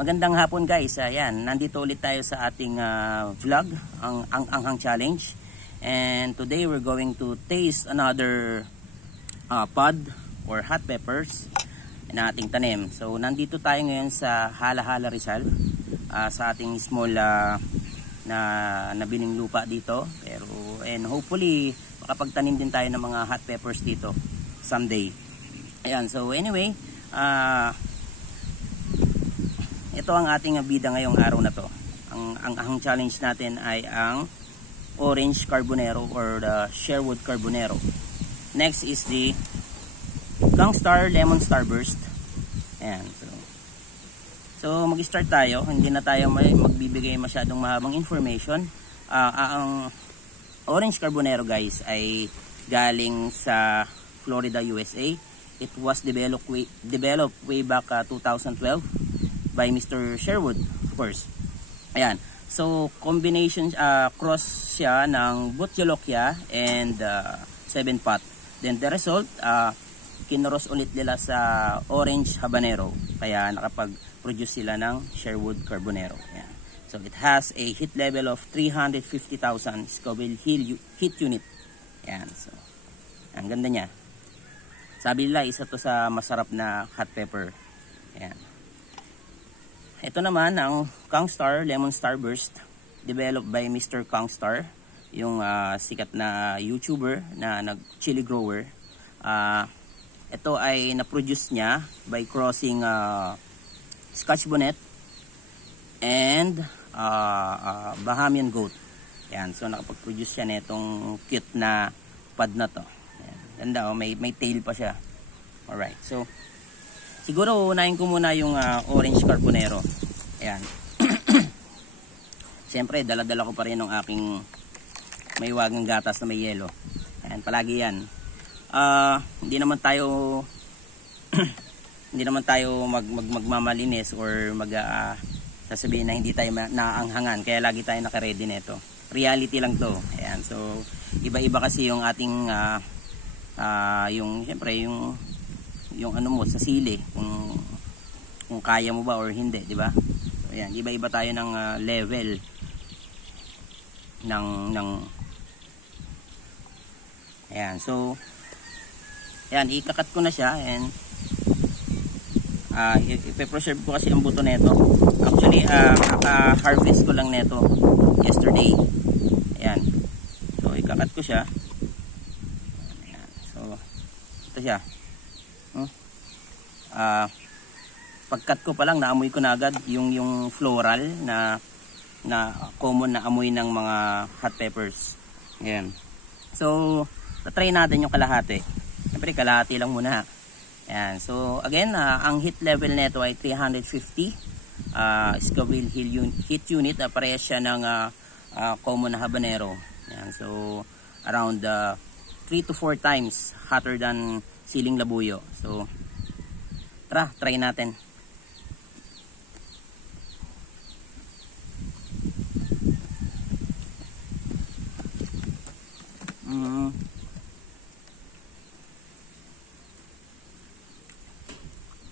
Magandang hapon guys. Ayan, nandito ulit tayo sa ating vlog, ang Anghang Challenge. And today we're going to taste another pod or hot peppers na ating tanim. So nandito tayo ngayon sa Hala-Hala Rizal, sa ating small na nabining lupa dito. Pero and hopefully makapagtanim din tayo ng mga hot peppers dito someday. Ayan, so anyway, ito ang ating bida ngayong araw na to. Ang challenge natin ay ang Orange Carbonero or the Sherwood Carbonero. Next is the Gangstar Lemon Starburst. Ayan, so mag-start tayo. Hindi na tayo magbibigay masyadong mahabang information. Ang Orange Carbonero guys ay galing sa Florida, USA. It was developed way back 2012 by Mr. Sherwood, of course. Ayan. So, combination, cross siya ng Butcholokia and 7-pot. Then, the result, kinross ulit nila sa Orange Habanero. Kaya, nakapag-produce sila ng Sherwood Carbonero. Ayan. So, it has a heat level of 350,000 Scoville heat unit. Ayan. So, ang ganda niya. Sabi nila, isa to sa masarap na hot pepper. Ayan. Ito naman ang Gangstar Lemon Starburst, developed by Mr. Gangstar, yung sikat na YouTuber na nag-chili grower. Ito ay na-produce niya by crossing Scotch Bonnet and Bahamian Goat. Ayan, so nakapag-produce siya nitong cute na pod na to. Ayan, ganda, may tail pa siya. Alright, so siguro unahin ko muna yung Orange Carbonero. Ayan. Siyempre, dala-dala ko pa rin ng aking may wagang gatas na may yelo. Ayan, palagi yan. Hindi naman tayo magmamalinis or sasabihin na hindi tayo naanghangan. Kaya lagi tayo naka-ready nito. Reality lang to. Ayan, so iba-iba kasi yung ating siyempre yung ano mo sa sili, kung kaya mo ba or hindi, di ba? So ayan, iba-iba tayo ng level ng ayan, so ayan, ikakat ko na siya and ipe-preserve ko kasi ang buto nito. Actually, kaka-harvest ko lang nito yesterday. Ayan, so ikakat ko siya. Ayan, so ito siya. Pagkat ko pa lang naamoy ko na agad yung floral na common na amoy ng mga hot peppers. Ayan. So, tatry natin yung kalahati. Siyempre, kalahati lang muna. Ayan. So, again, ang heat level nito ay 350 Scoville heat unit. Parehas siya ng common na habanero. Ayan. So, around 3 to 4 times hotter than siling labuyo. So, try natin.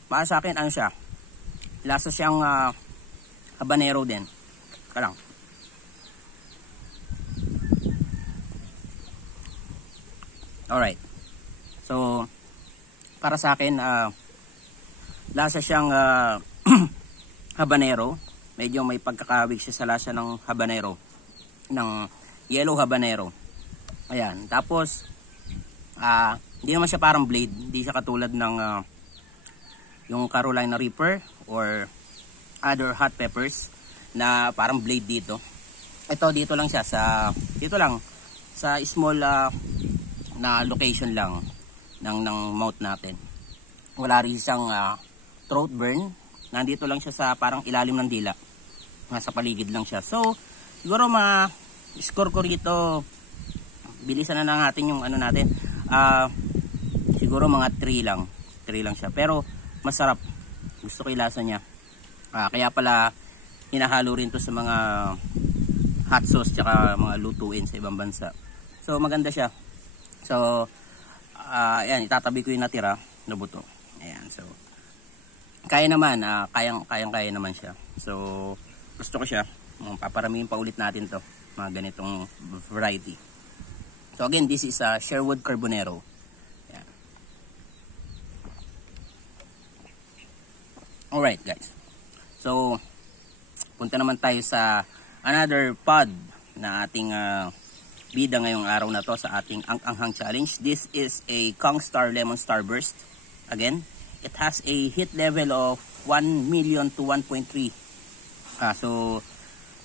Para sa akin, ano siya? Lasa siyang habanero din. Kalang. Alright. So, para sa akin, lasa siyang habanero. Medyo may pagkakawig siya sa lasa ng habanero. Ng yellow habanero. Ayan. Tapos, hindi naman siya parang blade. Hindi siya katulad ng yung Carolina Reaper or other hot peppers na parang blade dito. Ito dito lang siya sa small na location lang ng mouth natin. Wala rin siyang throat burn. Nandito lang siya sa parang ilalim ng dila. Nasa paligid lang siya. So, siguro score ko rito, bilisan na natin yung ano natin. Siguro mga 3 lang. 3 lang siya. Pero, masarap. Gusto ko yung lasa niya. Kaya pala, hinahalo rin to sa mga hot sauce tsaka mga lutuin sa ibang bansa. So, maganda siya. So, ayan, itatabi ko yung natira na buto. Ayan, so kaya naman, kaya naman siya. So, gusto ko siya. Paparamihin pa ulit natin to, mga ganitong variety. So again, this is a Sherwood Carbonero. Yan. Alright guys. So, punta naman tayo sa another pod na ating bida ngayong araw na to sa ating Ang-Anghang Challenge. This is a Kongstar Lemon Starburst. Again, it has a heat level of 1 million to 1.3. So,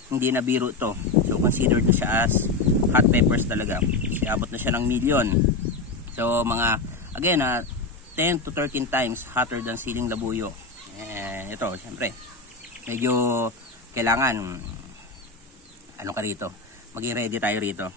hindi na biro to. So, considered na siya as hot peppers talaga. Kasi abot na siya ng million. So, mga, again, 10 to 13 times hotter than siling labuyo. And ito, syempre, medyo kailangan, ano ka rito, maging ready tayo rito.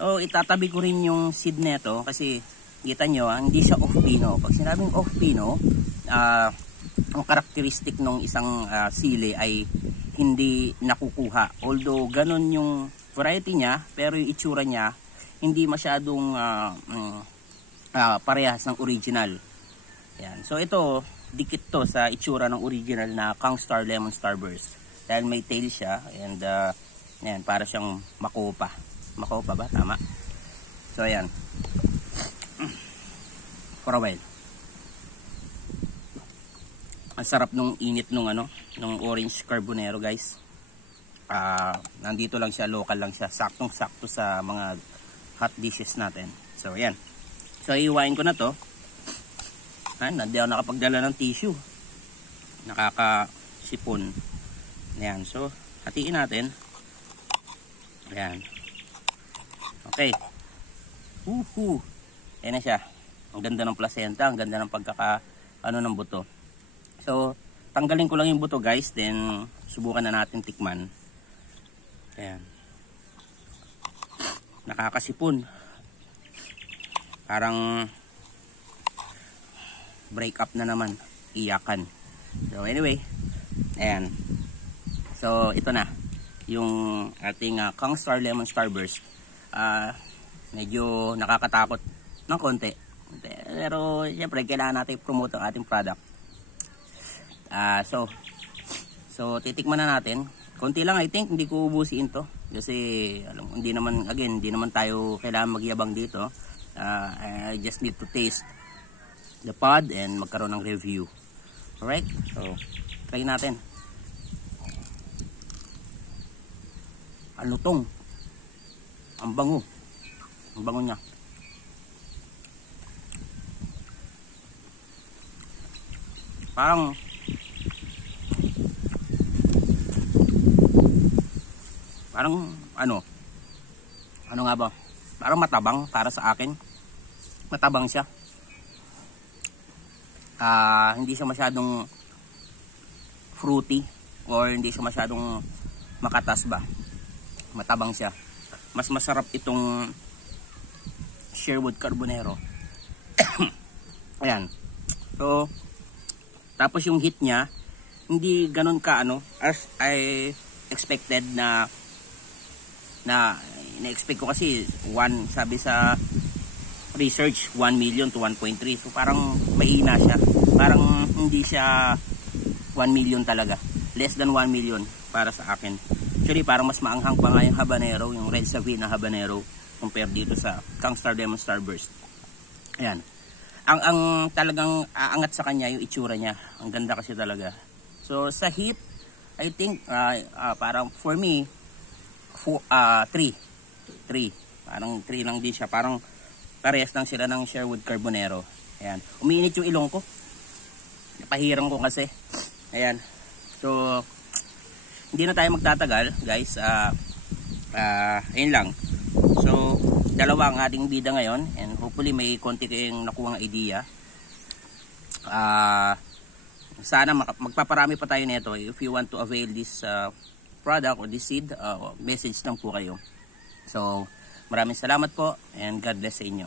So, itatabi ko rin yung seed neto kasi, kita nyo, hindi siya off-pino. Pag sinabing off-pino, ang karakteristik ng isang sili ay hindi nakukuha. Although ganun yung variety niya, pero yung itsura niya hindi masyadong parehas ng original. Yan. So ito, dikit to sa itsura ng original na Kongstar Lemon Starburst. Dahil may tail siya and yan, para siyang makopa. Makopa ba? Tama. So ayan. For a while. Ang sarap nung init nung nung orange carbonero guys. Nandito lang siya, local lang siya, saktong-sakto sa mga hot dishes natin. So ayan. So iiwain ko na to. Hindi ako nakapagdala ng tissue. Nakakasipon. Ayan. So hatiin natin. Ayan. Okay. Ayan na siya. Ang ganda ng placenta, ang ganda ng ng buto. So, tanggalin ko lang yung buto guys, then subukan na natin tikman. Ayan. Nakakasipon. Parang break up na naman. Iyakan. So, anyway. Ayan. So, ito na. Yung ating Kongstar Lemon Starburst. Medyo nakakatakot ng konti. Pero, syempre, kailangan natin promote ang ating product. So titikman na natin. Konti lang, I think, hindi ko ubusin to. Kasi, hindi naman tayo kailangan magyabang dito. I just need to taste the pod and magkaroon ng review. Alright? So, try natin. Ang lutong. Ang bango. Ang bango niya. Parang ano nga ba? Parang matabang para sa akin. Matabang siya. Hindi siya masyadong fruity or hindi siya masyadong makatas ba. Matabang siya. Mas masarap itong Sherwood Carbonero. Ayan. So, tapos yung heat niya, hindi ganun ka as I expected na ina-expect ko kasi sabi sa research 1 million to 1.3. So parang mahina siya. Parang hindi siya 1 million talaga. Less than 1 million para sa akin. Actually parang mas maanghang pa nga yung habanero, yung Red Savina habanero compared dito sa Kongstar Lemon Starburst. Ayan. Ang talagang aangat sa kanya yung itsura niya. Ang ganda kasi talaga. So sa heat, I think parang for me 3. Parang 3 lang din siya. Parang parehas lang sila ng Sherwood Carbonero. Ayan. Umiinit yung ilong ko. Napahirang ko kasi. Ayan. So hindi na tayo magtatagal, guys. Ayun lang. So dalawa ang ating bida ngayon and hopefully may konti kayong nakuhang idea. Sana magpaparami pa tayo nito. If you want to avail this product or this seed, message lang po kayo. So maraming salamat po and God bless sa inyo.